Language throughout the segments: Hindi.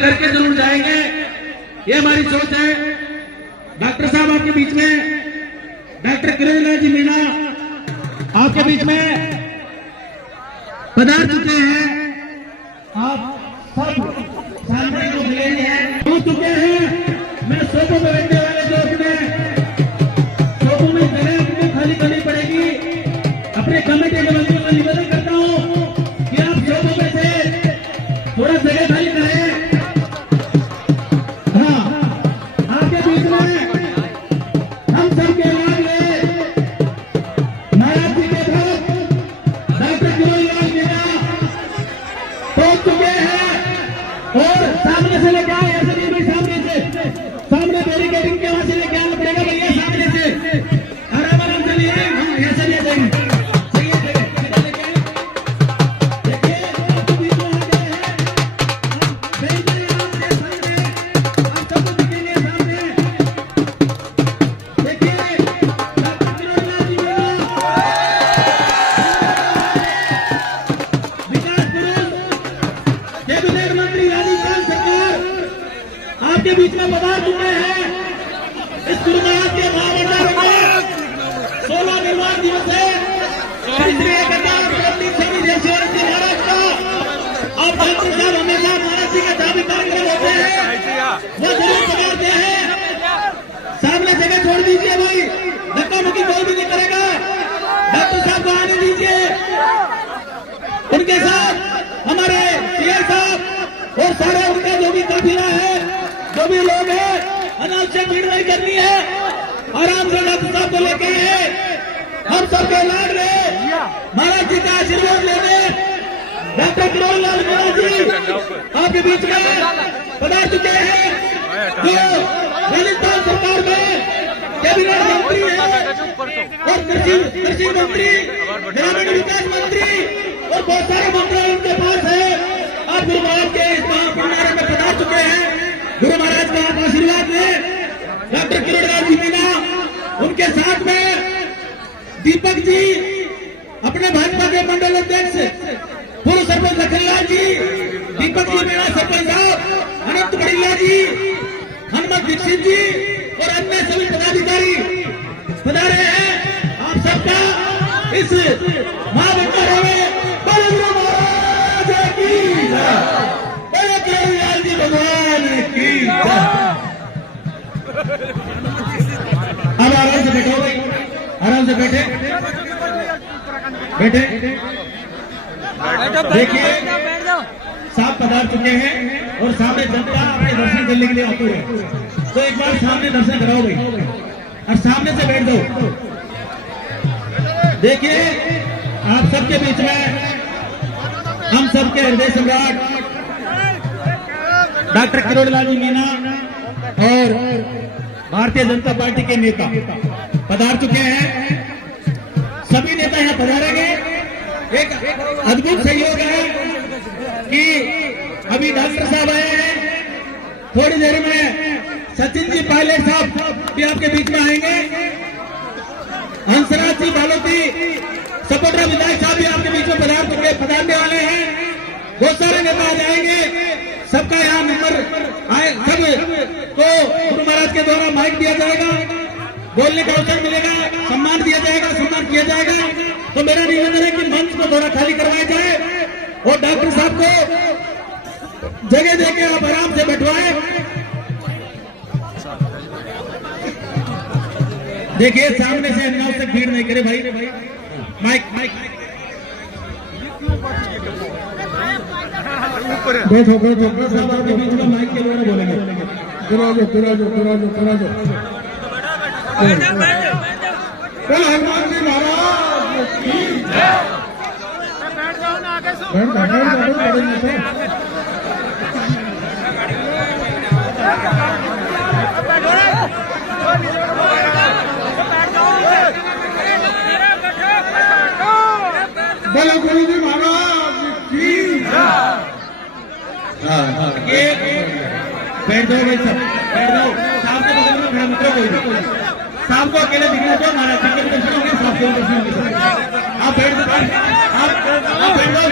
करके जरूर जाएंगे, ये हमारी सोच है। डॉक्टर साहब आपके बीच में, डॉक्टर किरण जी मीणा आपके बीच में पधार चुके हैं। आप सब सामने जो मिले हैं हो चुके हैं। मैं सोफों में बैठने वाले जो अपने सोफों में जगह आपको खाली करनी पड़ेगी। अपने कमेटी के मंत्रियों से निवेदन करता हूँ कि आप सोफों में से थोड़ा जगह खाली करें। सामने से लेके आए, ऐसे नहीं भाई, सामने बैरिकेडिंग के वहां से लेके आना पड़ेगा भैया। सामने से आराम आराम से लिए, ऐसे ले जाएंगे। आपके बीच में पधार चुके हैं। इस गुरुनाथ के महाभंडार में 16 निर्माण दिवस है। महाराज का और डॉक्टर साहब हमेशा महाराज जी के धामी कार्यक्रम होते हैं, वो जरूर पधारते हैं। सामने जगह छोड़ दीजिए भाई, धक्का मुक्की कोई भी नहीं करेगा। डॉक्टर साहब को आने दीजिए। उनके साथ हमारे सीए साहब और सारा उनका जो भी काफिला है, जो भी लोग हैं, अनावश्यक भीड़ नहीं करनी है। आराम से डॉक्टर साहब को लेके आए। हम सबके लाड रहे महाराज जी का आशीर्वाद लेने डॉक्टर किरण मीणा जी आपके बीच में पधार चुके हैं। जो राजस्थान सरकार में कैबिनेट मंत्री है और कृषि मंत्री, ग्रामीण विकास मंत्री और बहुत सारे मंत्री उनके पास है। आप गुरु महाराज के इस महाभंडारे में पधार चुके हैं। गुरु महाराज का आप आशीर्वाद लें। डॉक्टर किरण जी मीणा, उनके साथ में दीपक जी, अपने भाजपा के मंडल अध्यक्ष पूर्व सरपंच लखनलाल जी, दीपक जी मीणा सरपंच साहब, अनंत बड़िया जी, हनुमत दीक्षित जी और अन्य सभी पदाधिकारी पधारे हैं। आप सबका इस महाभंडारे में बड़े गुरु महाराज की भगवान की। अब आराम से बैठो, आराम से बैठे बैठे। देखिए साहब पधार चुके हैं और सामने जनता अपने दर्शन करने के लिए आती है, तो एक बार सामने दर्शन कराओ भाई और सामने से बैठ दो। देखिए आप सबके बीच में हम सबके हृदय सम्राट डॉक्टर किरण जी मीणा और भारतीय जनता पार्टी के नेता पधार चुके हैं। सभी नेता यहाँ पधारेंगे। एक अद्भुत सहयोग है कि अभी डॉक्टर साहब आए हैं, थोड़ी देर में सचिन जी पायलट साहब भी आपके बीच में आएंगे। हंसराज जी बालोती, सपोटा विधायक साहब भी आपके बीच में पधारने वाले हैं। बहुत सारे नेता आ जाएंगे। सबका यहाँ नंबर आए, सब को गुरु महाराज के द्वारा माइक दिया जाएगा, बोलने का अवसर मिलेगा, सम्मान दिया जाएगा, सम्मान किया जाएगा। तो मेरा निवेदन है कि मंच को थोड़ा खाली करवाया जाए और डॉक्टर साहब को जगह देके आप आराम से बैठवाएं। देखिए सामने से अनावश्यक भीड़ नहीं करे भाई। माइक माइक बैठो बैठो, साहब आपके बीच में माइक के द्वारा बोलेंगे। हनुमान जी महाराज की जय। बैठ जाओ ना, आगे से बैठ जाओ। बोलो गुरु जी महाराज की जय। बैठ जाओ भाई, सब बैठ जाओ। साहब के बगल में खड़ा मित्रों कोई साहब को अकेले दिखने दो, महाराज जी के दर्शन होंगे, साहब के दर्शन होंगे। आप बैठ जाओ, आप बैठ जाओ।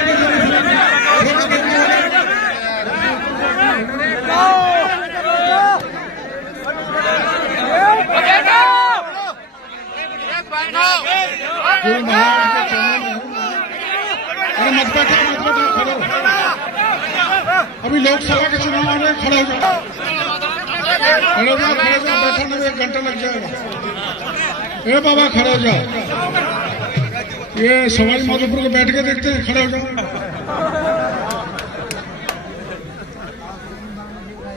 अभी लोकसभा के चुनाव आ रहे हैं, खड़े हो जाओ, खड़े हो जाओ, खड़े हो जाओ, बैठने में 1 घंटा लग जाएगा। ए बाबा खड़े हो जाओ, ये सवाई माधोपुर को बैठ के देखते हैं, खड़े हो जाओ।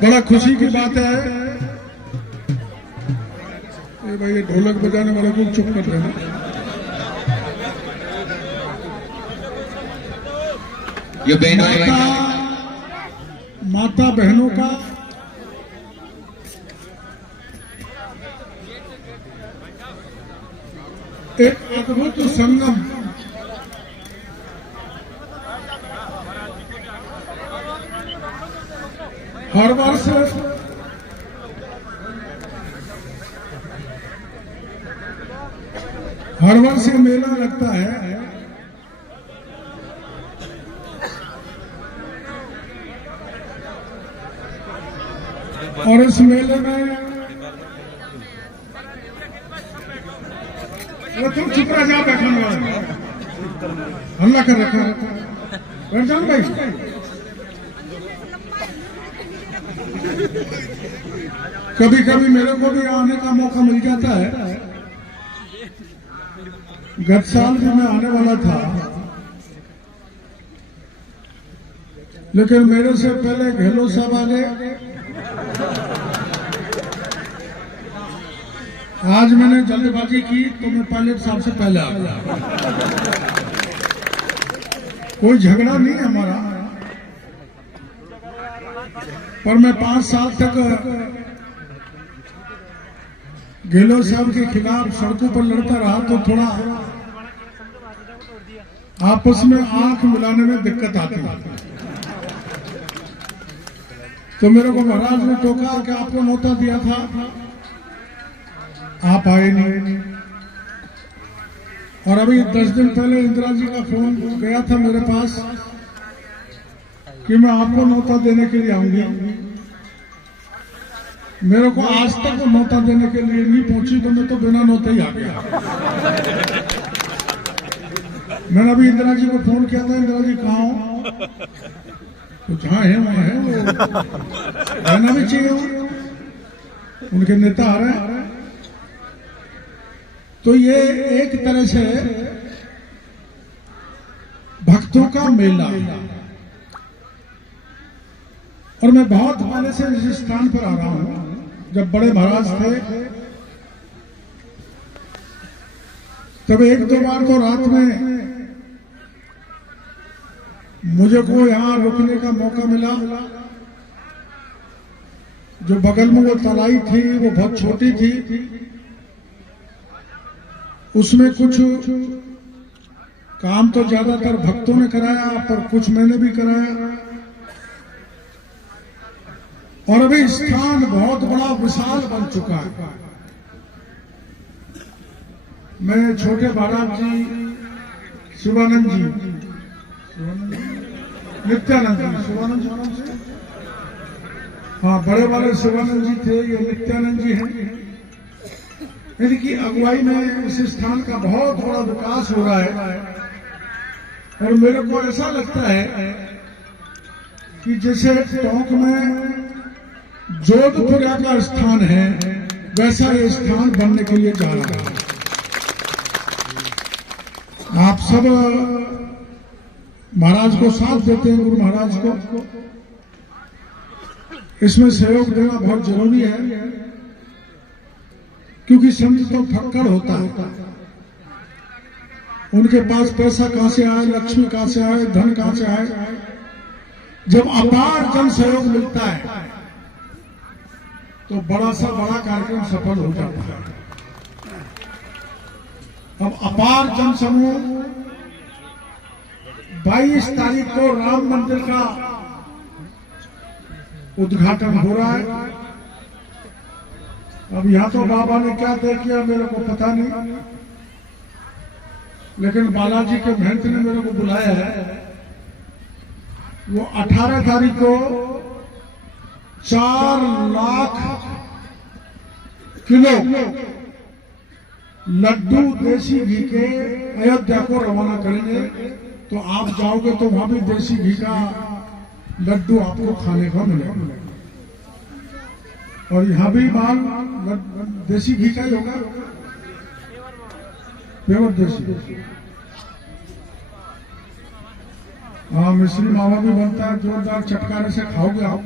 बड़ा खुशी की बात है भाई, ये ढोलक बजाने वाले को चुप कर देना। ये माता बहनों का एक अद्भुत संगम, हर वर्ष मेला लगता है। और इस मेले में तुम चुप रह जाओ, बैठने वाले हल्ला कर रखा है, बैठ जाओ भाई। कभी कभी मेरे को भी आने का मौका मिल जाता है। गत साल भी मैं आने वाला था, लेकिन मेरे से पहले गहलोत साहब आ गए। आज मैंने जल्दबाजी की तो मैं पायलट साहब से पहले आ गया। कोई झगड़ा नहीं है हमारा, पर मैं 5 साल तक गहलोत साहब के खिलाफ सड़कों पर लड़ता रहा, तो थोड़ा आपस में आंख मिलाने में दिक्कत आती है। तो मेरे को महाराज ने टोका कि आपको न्योता दिया था, आप आए नहीं। और अभी 10 दिन पहले इंदिरा जी का फोन गया था मेरे पास कि मैं आपको न्योता देने के लिए आऊंगी। मेरे को आज तक वो न्योता देने के लिए नहीं पहुंची, तो मैं तो बिना न्योते ही आ गया। मैंने अभी इंदिरा जी को फोन किया था, इंदिरा जी कहाँ हो? तो जहाँ है वहाँ है, वो रहना भी चाहिए, उनके नेता आ रहे हैं। तो ये एक तरह से भक्तों का मेला। और मैं बहुत पहले से इस स्थान पर आ रहा हूं। जब बड़े महाराज थे तब 1-2 बार तो रात में मुझे को यहां रुकने का मौका मिला। जो बगल में वो तलाई थी वो बहुत छोटी थी, उसमें कुछ काम तो ज्यादातर भक्तों ने कराया, पर कुछ मैंने भी कराया। और अभी स्थान बहुत बड़ा विशाल बन चुका है। मैं छोटे महाराज जी, शिवानंद जी, नित्यानंद जी, शिवानंद जी, हाँ बड़े वाले शिवानंद जी थे, ये नित्यानंद जी हैं। इनकी अगुवाई में इस स्थान का बहुत बड़ा विकास हो रहा है। और मेरे को ऐसा लगता है कि जैसे टोंक में जोधपुर का स्थान है, वैसा ये स्थान बनने के लिए जा रहा है। आप सब महाराज को साथ देते हैं, गुरु महाराज को इसमें सहयोग देना बहुत जरूरी है, क्योंकि संत तो फक्कड़ होता है। उनके पास पैसा कहां से आए, लक्ष्मी कहां से आए, धन कहां से आए। जब अपार जन सहयोग मिलता है तो बड़ा सा बड़ा कार्यक्रम सफल हो जाता है। अब अपार जन समूह 22 तारीख को राम मंदिर का उद्घाटन हो रहा है। अब यहां तो बाबा ने क्या तय किया मेरे को पता नहीं, लेकिन बालाजी के महंत ने मेरे को बुलाया है। वो 18 तारीख को 4 लाख किलो लड्डू देसी घी के अयोध्या को रवाना करेंगे। तो आप जाओगे तो वहां भी देसी घी का लड्डू आपको खाने को मिलेगा। और यहाँ भी माल देसी घी का ही होगा, प्योर देसी। हाँ, मिश्री मावा भी बनता है, जोरदार चटकारे से खाओगे आप।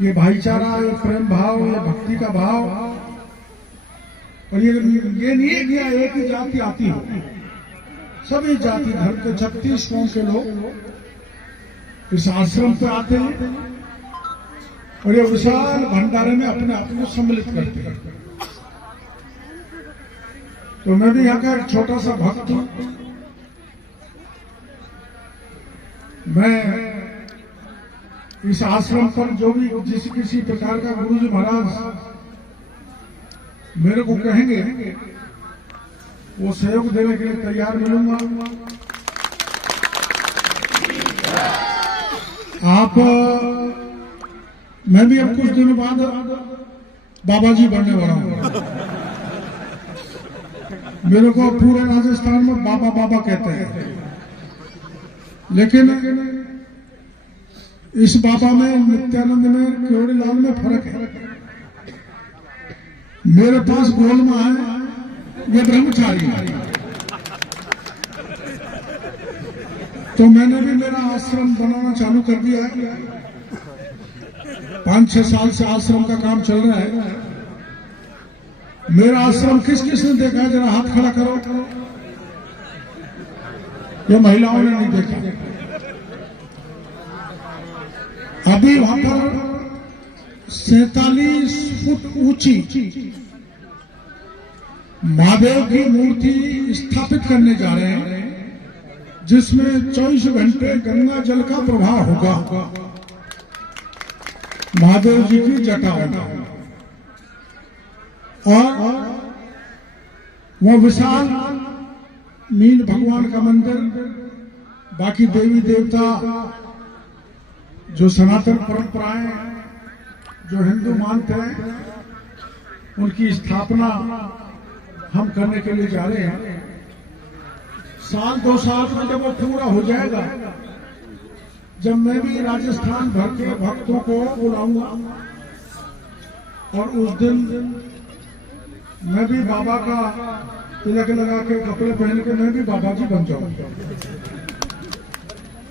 ये भाईचारा, ये प्रेम भाव, ये भक्ति का भाव। और ये नहीं है कि एक ही जाति आती हो, सभी जाति धर्म के 36 कौम के लोग इस आश्रम पे आते हैं और ये विशाल भंडारे में अपने आप को सम्मिलित करते हैं। तो मैं भी यहाँ का एक छोटा सा भक्त हूं। मैं इस आश्रम पर जो भी जिस किसी प्रकार का गुरुजी महाराज मेरे को कहेंगे वो सहयोग देने के लिए तैयार मिलूंगा। आप मैं भी अब कुछ दिनों बाद बाबा जी बनने वाला हूं। मेरे को पूरे राजस्थान में बाबा बाबा कहते हैं, लेकिन इस बाबा में, नित्यानंद में, केवड़ी लाल में फर्क है। मेरे पास गोलमा है, ये ब्रह्मचारी है। तो मैंने भी मेरा आश्रम बनाना चालू कर दिया है। 5-6 साल से आश्रम का काम चल रहा है। मेरा आश्रम किस किस ने देखा है, जरा हाथ खड़ा करो। ये महिलाओं ने नहीं देखा। अभी वहां पर 47 फुट ऊंची महादेव की मूर्ति स्थापित करने जा रहे हैं, जिसमें 24 घंटे गंगा जल का प्रवाह होगा। महादेव जी की जटा होगा और वह विशाल मीन भगवान का मंदिर, बाकी देवी देवता जो सनातन परंपराएं जो हिंदू मानते हैं, उनकी स्थापना हम करने के लिए जा रहे हैं। 1-2 साल में जब वो पूरा हो जाएगा, जब मैं भी राजस्थान भर के भक्तों को बुलाऊंगा और उस दिन मैं भी बाबा का तिलक लगा के, कपड़े पहन के मैं भी बाबा जी बन जाऊंगा।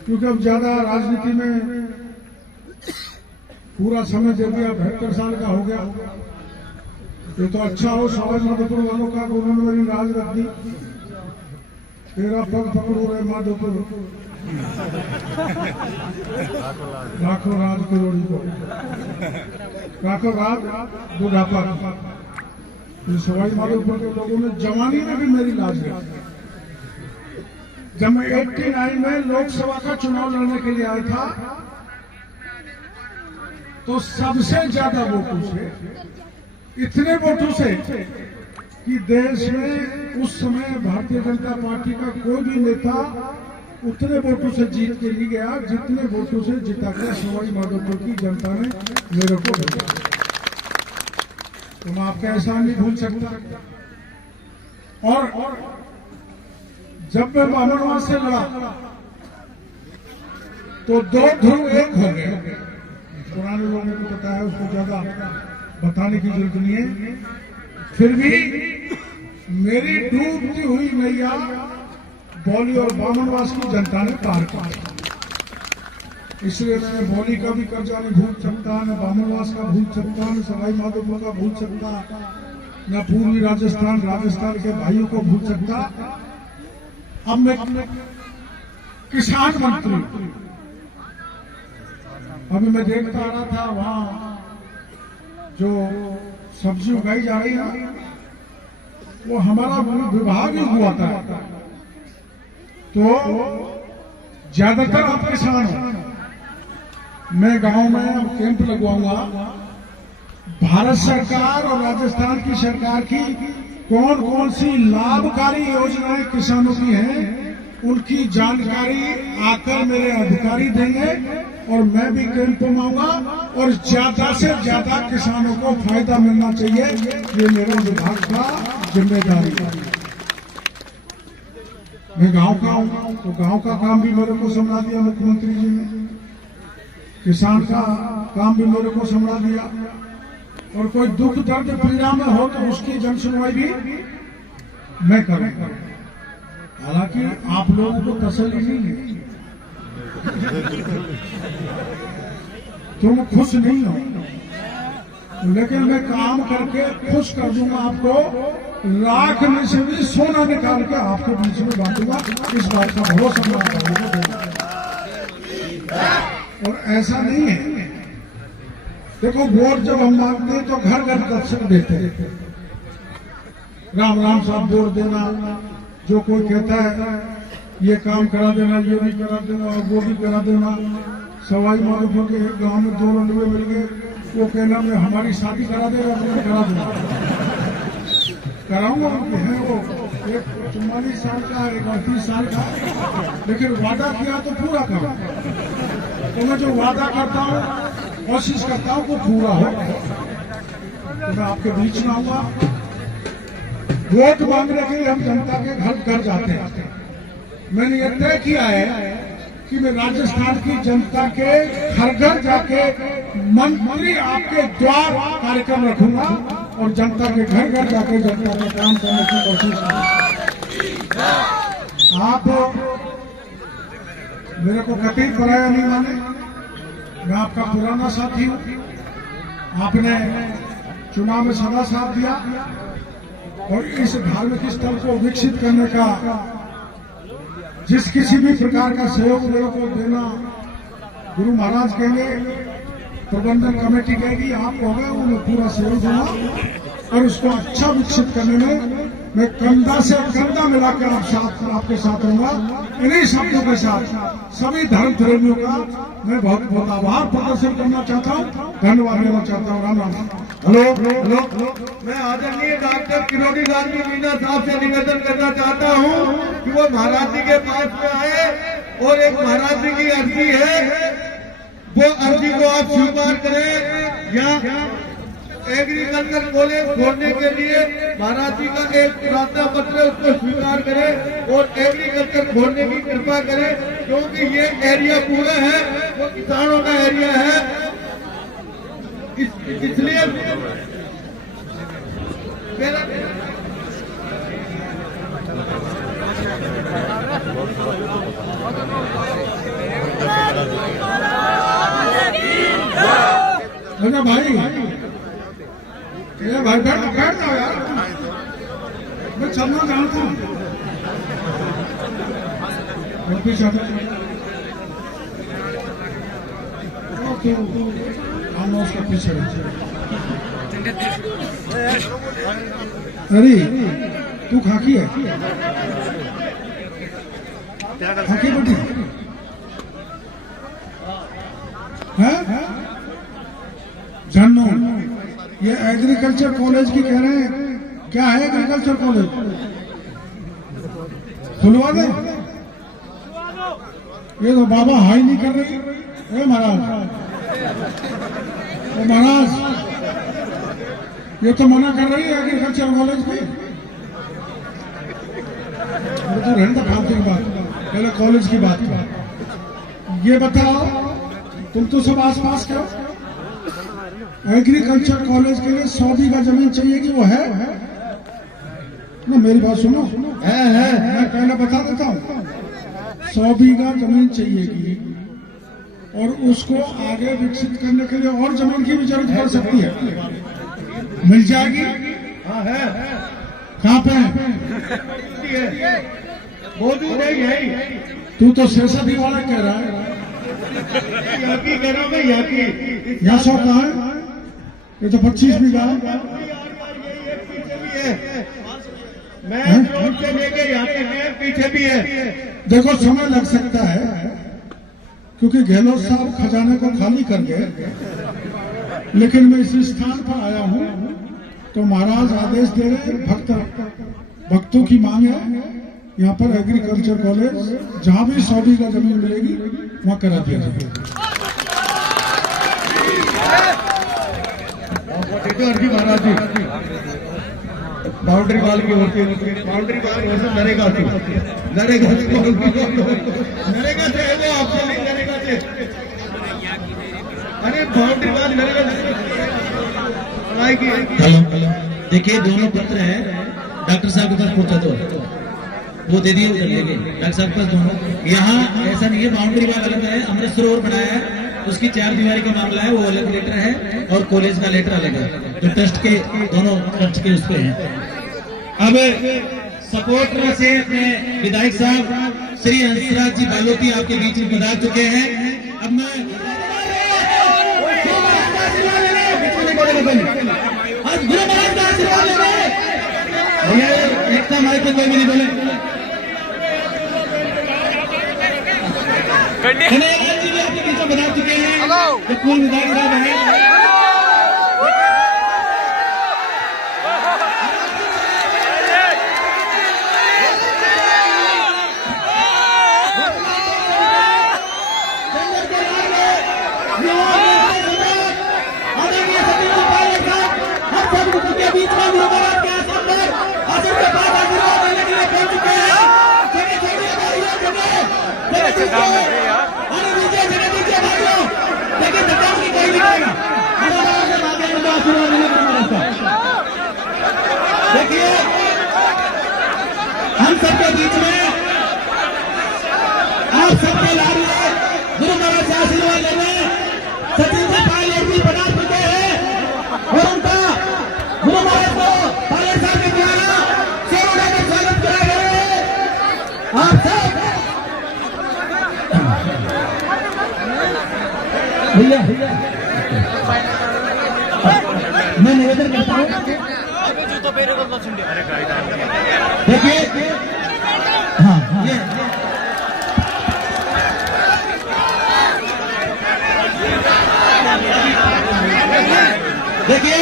क्योंकि अब ज्यादा राजनीति में पूरा समय दे दिया, 72 साल का हो गया। ये तो अच्छा हो समाज माधोपुर वालों का, उन्होंने मेरी राज रख दी। तेरा पग पकड़ो रे माधोपुर, राखो राज करोड़ी को, राखो राज बुढ़ापा। सवाई माधोपुर के लोगों ने जवानी में भी मेरी लाज रखी। जब मैं 89 में लोकसभा का चुनाव लड़ने के लिए आया था, तो सबसे ज्यादा वोटों से, इतने वोटों से कि देश में उस समय भारतीय जनता पार्टी का कोई भी नेता उतने वोटों से जीत के नहीं गया जितने वोटों से जिता के सवाई माधोपुर की जनता ने मेरे को भेजा। तो मैं आपका एहसान नहीं भूल सकता। और जब मैं बामनवास से लड़ा तो 2 ध्रुव एक हो गए। पुराने लोगों को पता है, उसको ज्यादा बताने की जरूरत नहीं है। फिर भी मेरी डूबती हुई नैया बौली और बामनवास की जनता ने पार किया। इसलिए मैं बौली का भी कर्जा नहीं भूल सकता, न बामनवास का भूल सकता, न सवाई माधोपुर का भूल सकता, न पूर्वी राजस्थान के भाइयों को भूल सकता। अब मैं किसान मंत्री, अभी मैं देखता आ रहा था वहां जो सब्जी उगाई जा रही है, वो हमारा विभाग ही हुआ था। तो ज्यादातर आप किसान हो। मैं गांव में अब कैंप लगवाऊंगा। भारत सरकार और राजस्थान की सरकार की कौन कौन सी लाभकारी योजनाएं किसानों की हैं, उनकी जानकारी आकर मेरे अधिकारी देंगे और मैं भी कैंप में आऊंगा और ज्यादा से ज्यादा किसानों को फायदा मिलना चाहिए। ये मेरे विभाग का जिम्मेदारी है। मैं गांव का हूं, तो गांव का काम भी मेरे को संभाल दिया मुख्यमंत्री जी ने, किसान का काम भी मेरे को संभाल दिया, और कोई दुख दर्द पीड़ा में हो तो उसकी जन सुनवाई भी मैं करूं। हालांकि आप लोगों को तसल्ली नहीं है, तुम खुश नहीं हो, लेकिन मैं काम करके खुश कर दूंगा आपको, लाख में से भी सोना निकाल के आपके बीच में बांटूंगा। इस बात का भरोसा मैं। और ऐसा नहीं है, देखो वोट जब हम मांगते हैं तो घर घर दर्शक देते हैं, राम राम साहब वोट देना, जो कोई कहता है ये काम करा देना, ये भी करा देना और वो भी करा देना। सवाई माधोपुर के एक गांव में 2 लड़ुए मिल गए, वो कहना मैं हमारी शादी करा देगा, मैं करा दूंगा, कराऊंगा। उनके हैं वो, एक 44 साल का, एक 38 साल का, लेकिन वादा किया तो पूरा करो। तो मैं जो वादा करता हूँ, कोशिश करता हूँ वो पूरा हो। तो मैं आपके बीच में आऊंगा, वोट मांगने के लिए हम जनता के घर घर जाते हैं। मैंने ये तय किया है कि मैं राजस्थान की जनता के घर घर जाके मंत्री आपके द्वार कार्यक्रम रखूंगा और जनता के घर घर जाके जनता का काम करने की कोशिश करूंगा। आप मेरे को कतई पराया नहीं माने, मैं आपका पुराना साथी हूं, आपने चुनाव में सदा साथ दिया, और इस धार्मिक स्थल को विकसित करने का जिस किसी भी प्रकार का सहयोग मेरे को देना, गुरु महाराज कहेंगे, प्रबंधन कमेटी कहेगी, आप हो गए, उन्हें पूरा सहयोग देना और उसको अच्छा विकसित करने में मैं कंधा से कंधा मिलाकर आपके साथ रहूंगा। इन्हीं शब्दों के साथ सभी धर्म धर्मियों का मैं बहुत बहुत आभार प्रदर्शन करना चाहता हूँ, धन्यवाद देना चाहता हूँ। राम राम। हेलो हेलो, मैं आदरणीय डॉक्टर किरोड़ी लाल मीणा साहब से निवेदन करना चाहता हूँ कि वो महाराज जी के पास में आए और एक महाराज जी की अर्जी है, वो अर्जी को आप स्वीकार करें। या एग्रीकल्चर कॉलेज खोलने के लिए महाराज जी का एक प्रार्थना पत्र है, उसको स्वीकार करें और एग्रीकल्चर खोलने की कृपा करें, क्योंकि ये एरिया पूरा है वो किसानों का एरिया है। इसलिए मेरा अच्छा भाई, ये भाई बैठ जाओ यार, मैं चलना जानता हूँ। हम उसके पीछे अरे तू खाकी है, खाकी बेटी है जानो, ये एग्रीकल्चर कॉलेज की कह रहे हैं, क्या है एग्रीकल्चर कॉलेज? खुलवा दे। ये तो बाबा हाई नहीं कर रही है महाराज, तो महाराज ये तो मना कर रही है एग्रीकल्चर कॉलेज की। तो रहने फालतू की बात, पहले कॉलेज की बात। ये बताओ, तुम तो सब आस पास के हो, एग्रीकल्चर कॉलेज के लिए 100 बीघा जमीन चाहिए कि वो है ना? मेरी बात सुनो, है मैं पहले बता देता हूँ, 100 बीघा जमीन चाहिएगी और उसको आगे विकसित करने के लिए और जमीन की भी जरूरत पड़ सकती है, मिल जाएगी। हाँ है, कहाँ पे मौजूद है। तू तो सियासत ही वाला कह रहा है, यहाँ की कह रहा हूँ मैं, यहाँ की। यहाँ 100 कहाँ है? ये तो 25 बीघा है। मैं रोड से लेके यहाँ तक पीछे भी है। देखो समय लग सकता है क्योंकि गहलोत साहब खजाने को खाली कर गए, लेकिन मैं इस स्थान पर आया हूँ तो महाराज आदेश दे रहे, भक्तों की मांग है, यहाँ पर एग्रीकल्चर कॉलेज जहाँ भी 100 बीघा जमीन मिलेगी वहाँ करा दिया जाएगा। महाराज जी बाउंड्री वाल की होती है, बाउंड्री वाल वैसे डरेगा। नरेगा से है वो, आपसे नहीं नरेगा से। अरे बाउंड्री बात नरेगा से। हेलो, देखिए दोनों पत्र हैं, डॉक्टर साहब के पास पहुंचा तो वो दे दिए उधर लेके, डॉक्टर साहब के पास दोनों। यहाँ ऐसा नहीं है, बाउंड्री बात अलग है, अमृत सरोवर बनाया है, उसकी 4 दीवारी का मामला है, वो अलग लेटर है, और कॉलेज का लेटर अलग है, जो ट्रस्ट के दोनों ट्रस्ट के उस पे हैं। अब सपोर्टर से अपने विधायक साहब श्री हंसराज जी बालोती आपके बीच में पधार चुके हैं। अब मैं आज गुरु महाराज का आशीर्वाद ले रहे हैं। एक था माइक पे कोई भी नहीं बोले। कन्हैया जी भी आपके बीच में पधार चुके हैं, जो पूर्व विधायक साहब हैं। बीच में गुरु महाराज के आसन पर आसन के पास आशीर्वाद लेने के लिए पहुंच चुके हैं। जगह छोड़िए भाइयों, जगह दीजिए भाइयों, देखिए सरकार की कोई नहीं करेगा। हमारा के माध्यम से आशीर्वाद लेने गुरु महाराज का। देखिए हम सबके बीच में आप सबके लाडले गुरु महाराज से आशीर्वाद लेने सचिन जी पायलट जी पधार चुके हैं, और उनका गुरु महाराज को पायलट साहब के द्वारा शेरों का स्वागत करा गया है। आप सब भैया मैं निवेदन करता हूँ, देखिए हाँ ये देखिए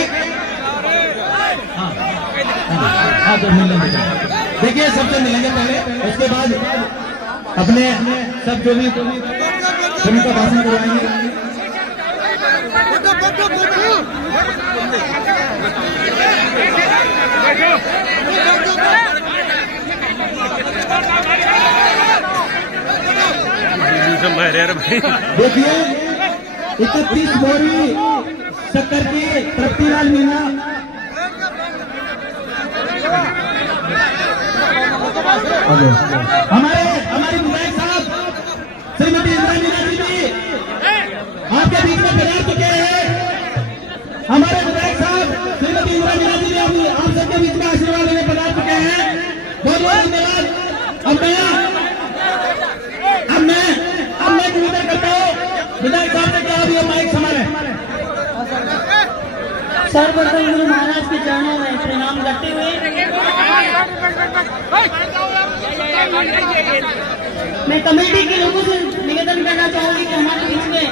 देखिए सबसे मिलेंगे पहले, उसके बाद अपने सब जो भी सभी का भाषण करवाएंगे। देखिए 31 बोरी शक्कर की तृप्तिलाल मीना हमारे विधायक साहब श्रीमती इंदिरा मीना जी भी आपके बीच में पधार चुके हैं। हमारे विधायक साहब श्रीमती इंदिरा मीना जी भी आप सबके बीच में आशीर्वाद लेने पधार चुके हैं। बहुत बहुत धन्यवाद। अब मैं निवेदन करता हूँ, विधायक साहब ने कहा अभी माइक हमारे सर्वप्रथम गुरु महाराज के चरणों में प्रणाम करते हुए मैं कमेटी के लोगों से निवेदन करना चाहूंगी कि हमारे बीच में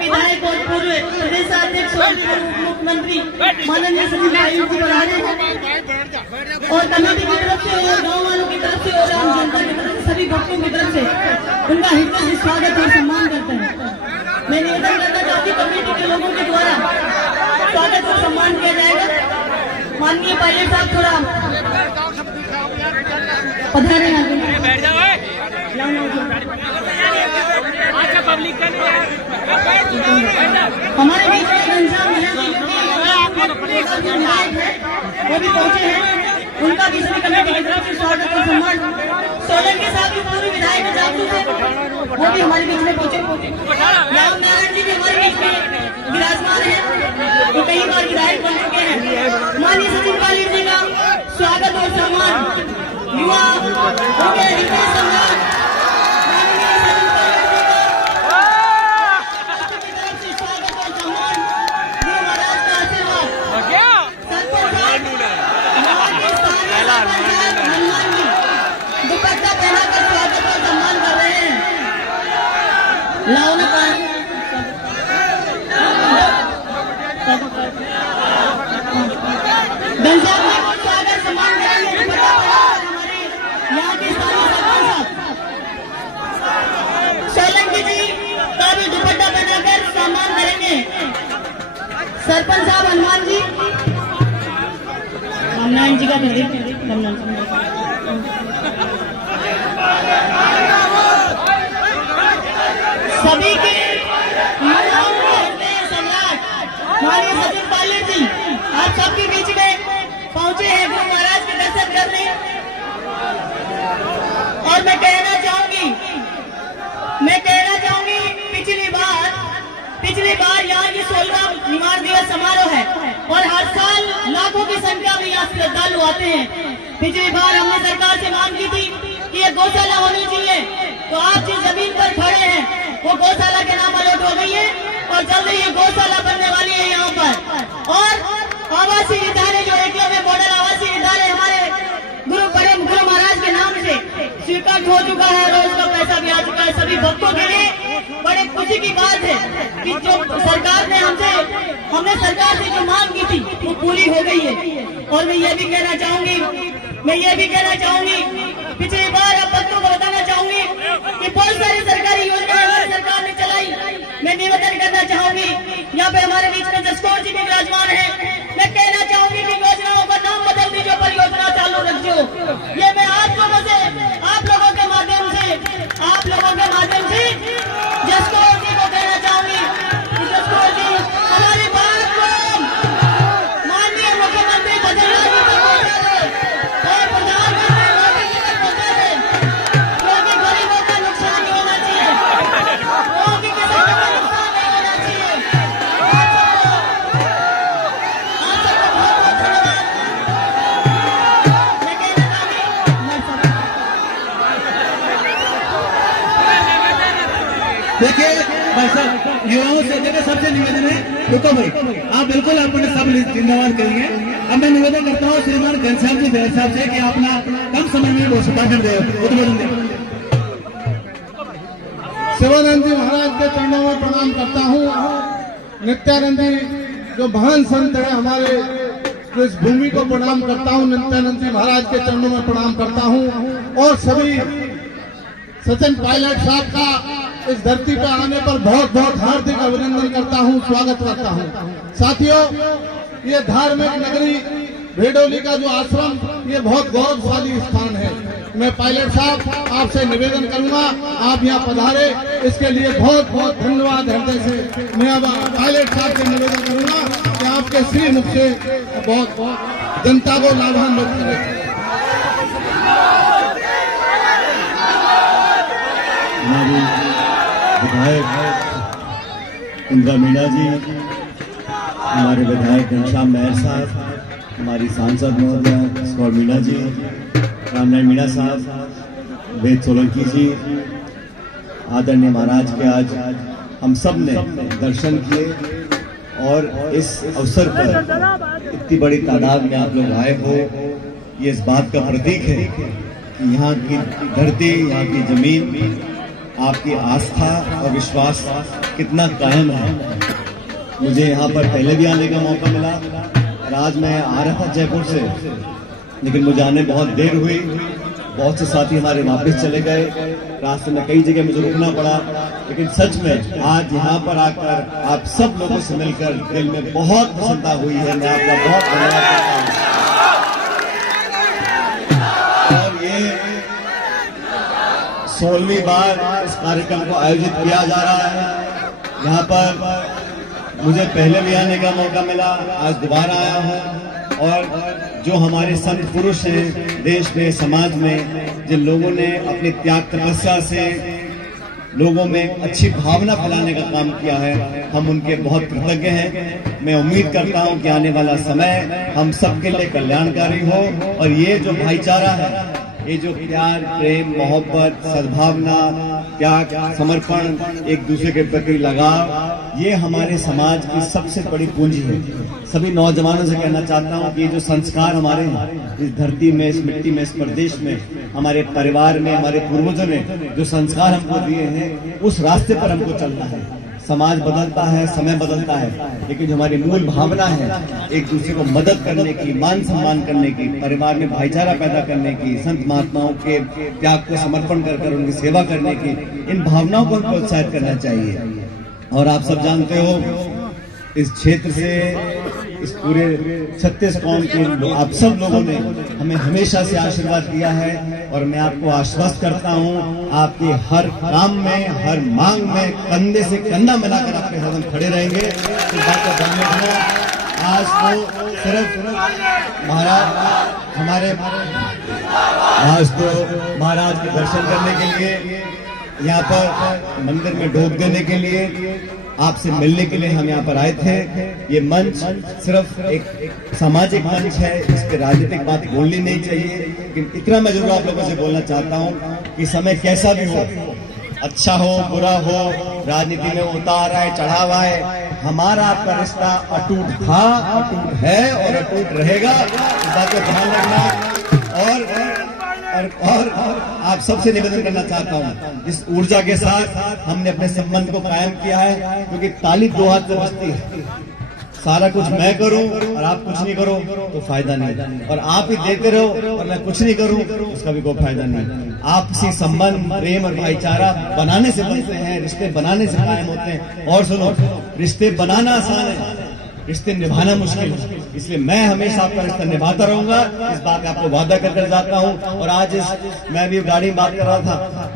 विधायक और पूर्व प्रदेशाध्यक्ष और मुख्यमंत्री माननीय सचिन आयुक्त जी बना रहे हैं, और कमेटी की तरफ से और गाँव वालों की तरफ से और आम जनता की तरफ से सभी भक्तों की तरफ से उनका हृदय से स्वागत और सम्मान करते हैं। मैं निवेदन करना चाहती हूँ कमेटी के लोगों के द्वारा स्वागत और सम्मान किया जाएगा। माननीय पायलट साहब थोड़ा पधारे हमारे बीच में घनश्याम विधायक है, वो भी पहुंचे हैं, उनका भी सभी कमेटी की तरफ से स्वागत और सम्मान। सोलन के साथ भी पूर्व विधायक जासूस है, वो भी हमारे बीच में पहुंचे। राम नारायण जी भी हमारे बीच में विराजमान है, वो कई बार विधायक बन चुके हैं। माननीय सचिन पायलट जी का स्वागत और सम्मान, युवा उनके हृदय सम्मान माननीय सचिन पायलट जी का की तरफ से स्वागत और सम्मान, गुरु महाराज का आशीर्वाद। हनुमान जी दुपट्टा पहनाकर स्वागत और सम्मान कर रहे हैं। लाओ ना घनश्याम जी को स्वागत सम्मान करेंगे। हमारे यहाँ के स्थानीय सरपंच सोलंकी जी का भी दुपट्टा पहनाकर सम्मान करेंगे। सरपंच साहब हनुमान जी रामनारायण जी का सभी के युवाओं के हृदय सम्राट माननीय सचिन पायलट जी आप सबके बीच में पहुंचे हैं गुरु महाराज के दर्शन करने। और मैं कहना चाहूंगी पिछली बार यहाँ की 16वां निर्माण दिवस समारोह है और हर साल लाखों की संख्या में यहाँ श्रद्धालु आते हैं। पिछली बार हमने सरकार से मांग की थी कि ये गौशाला होनी चाहिए, तो आप जिस जमीन पर खड़े हैं वो गौशाला के नाम अलॉट हो गई है और जल्द ही ये गौशाला बनने वाली है यहाँ पर। और आवासीय विद्यालय जो एकलव्य मॉडल आवासीय विद्यालय हमारे गुरु महाराज के नाम से स्वीकार हो चुका है और उसका पैसा भी आ चुका है। सभी भक्तों के लिए बड़े खुशी की बात है कि जो सरकार ने हमने सरकार से जो मांग की थी वो पूरी हो गई है। और मैं ये भी कहना चाहूंगी पिछली बार आप भक्तों को बताना चाहूंगी कि बहुत सारी सरकारी योजनाएं हमारी सरकार ने चलाई। मैं निवेदन करना चाहूंगी, यहाँ पे हमारे बीच में जसकौर जी भी विराजमान है, मैं कहना चाहूंगी कि योजनाओं का नाम बदल दीजिए, परियोजना चालू रखियो। ये मैं आप लोगों के माध्यम से जसकौर जी को कहना चाहूंगी कि जसकौर जी हमारी बात को माननीय मुख्यमंत्री बदलना जी तक पहुंचा दे और प्रधानमंत्री मोदी जी तक पहुंचा दे, क्योंकि गरीबों का नुकसान नहीं होना चाहिए, क्योंकि किसानों का नुकसान नहीं होना चाहिए। आप सबको बहुत बहुत धन्यवाद। मैं कहना चाहूंगी देखिए भाई साहब, युवाओं से देखिए सबसे निवेदन है, रुको भाई आप बिल्कुल अपने सब जिम्मेवार करेंगे। अब मैं निवेदन करता हूँ श्रीमान घनश्याम जी दयाल साहब से कि आप अपना कम समय में भाषण दे उद्बोधन दें। शिवानंद जी महाराज के चरणों में प्रणाम करता हूँ। नित्यानंद जी जो महान संत है हमारे, तो इस भूमि को प्रणाम करता हूँ। नित्यानंद जी महाराज के चरणों में प्रणाम करता हूँ और सभी सचिन पायलट साहब का इस धरती पर आने पर बहुत बहुत हार्दिक अभिनंदन करता हूं, स्वागत करता हूं। साथियों, ये धार्मिक नगरी भेडोली का जो आश्रम, ये बहुत गौरवशाली स्थान है। मैं पायलट साहब आपसे निवेदन करूंगा आप यहाँ पधारे, इसके लिए बहुत बहुत धन्यवाद हृदय से। मैं अब पायलट साहब से निवेदन करूंगा कि आपके श्रीमुख से बहुत बहुत जनता को लाभान्वित करें। विधायक इंदिरा मीणा जी, हमारे विधायक घनश्याम मेहर साहब, हमारी सांसद महोदया स्कॉर मीणा जी, रामनारायण मीणा साहब, वेद सोलंकी जी, आदरणीय महाराज के आज हम सब ने दर्शन किए और इस अवसर पर इतनी बड़ी तादाद में आप लोग आए हो, ये इस बात का प्रतीक है कि यहाँ की धरती, यहाँ की जमीन आपकी आस्था और विश्वास कितना कायम है। मुझे यहाँ पर पहले भी आने का मौका मिला और आज मैं आ रहा था जयपुर से, लेकिन मुझे आने बहुत देर हुई। बहुत से साथी हमारे वापस चले गए, रास्ते में कई जगह मुझे रुकना पड़ा, लेकिन सच में आज यहाँ पर आकर आप सब लोगों से मिलकर दिल में बहुत प्रसन्नता हुई है। मैं आपका बहुत धन्यवाद करता हूँ। और ये 16वीं बार इस कार्यक्रम को आयोजित किया जा रहा है। यहाँ पर मुझे पहले भी आने का मौका मिला, आज दोबारा आया हूँ। और जो हमारे संत पुरुष हैं देश में, समाज में, जिन लोगों ने अपनी त्याग तपस्या से लोगों में अच्छी भावना फैलाने का काम किया है, हम उनके बहुत कृतज्ञ हैं। मैं उम्मीद करता हूं कि आने वाला समय हम सबके लिए कल्याणकारी हो और ये जो भाईचारा है, ये जो प्यार, प्रेम, मोहब्बत, सद्भावना, त्याग, समर्पण, एक दूसरे के प्रति लगाव, ये हमारे समाज की सबसे बड़ी पूंजी है। सभी नौजवानों से कहना चाहता हूँ कि ये जो संस्कार हमारे हैं इस धरती में, इस मिट्टी में, इस प्रदेश में, हमारे परिवार में, हमारे पूर्वजों ने जो संस्कार हमको दिए हैं, उस रास्ते पर हमको चलना है। समाज बदलता है, समय बदलता है, लेकिन जो हमारी मूल भावना है एक दूसरे को मदद करने की, मान सम्मान करने की, परिवार में भाईचारा पैदा करने की, संत महात्माओं के त्याग को समर्पण कर उनकी सेवा करने की, इन भावनाओं को प्रोत्साहित करना चाहिए। और आप सब जानते हो इस क्षेत्र से, इस पूरे 36 कौम के आप सब लोगों ने हमें हमेशा से आशीर्वाद दिया है और मैं आपको आश्वस्त करता हूं, आपके हर काम में, हर मांग में कंधे से कंधा मिलाकर आपके साथ हम खड़े रहेंगे। इस बात का ध्यान रखना। आज तो सिर्फ महाराज के दर्शन करने के लिए, यहाँ पर मंदिर में डोब देने के लिए, आपसे मिलने के लिए हम यहाँ पर आए थे। ये मंच सिर्फ एक सामाजिक मंच है, इस पे राजनीतिक बात बोलनी नहीं चाहिए, लेकिन इतना मैं जरूर आप लोगों से बोलना चाहता हूँ कि समय कैसा भी हो, अच्छा हो बुरा हो, राजनीति में उतार है चढ़ाव है, हमारा आपका रिश्ता अटूट था, अटूट है और अटूट रहेगा। इस बात का ध्यान रखना। और आप सबसे निवेदन करना चाहता हूं, इस ऊर्जा के साथ हमने अपने संबंध को कायम किया है, क्योंकि ताली दो हाथ से बजती है। सारा कुछ मैं करूं और आप कुछ नहीं करो तो फायदा नहीं, और आप ही देते रहो और मैं कुछ नहीं करूं उसका भी कोई फायदा नहीं। आपसी संबंध, प्रेम और भाईचारा बनाने से बनते हैं, रिश्ते बनाने से कायम होते हैं। और सुनो, रिश्ते बनाना आसान है, रिश्ते निभाना मुश्किल है, इसलिए मैं हमेशा आपका रिश्ता निभाता रहूंगा। इस बात का आपको वादा कर जाता हूं। और आज मैं भी गाड़ी में बात कर रहा था,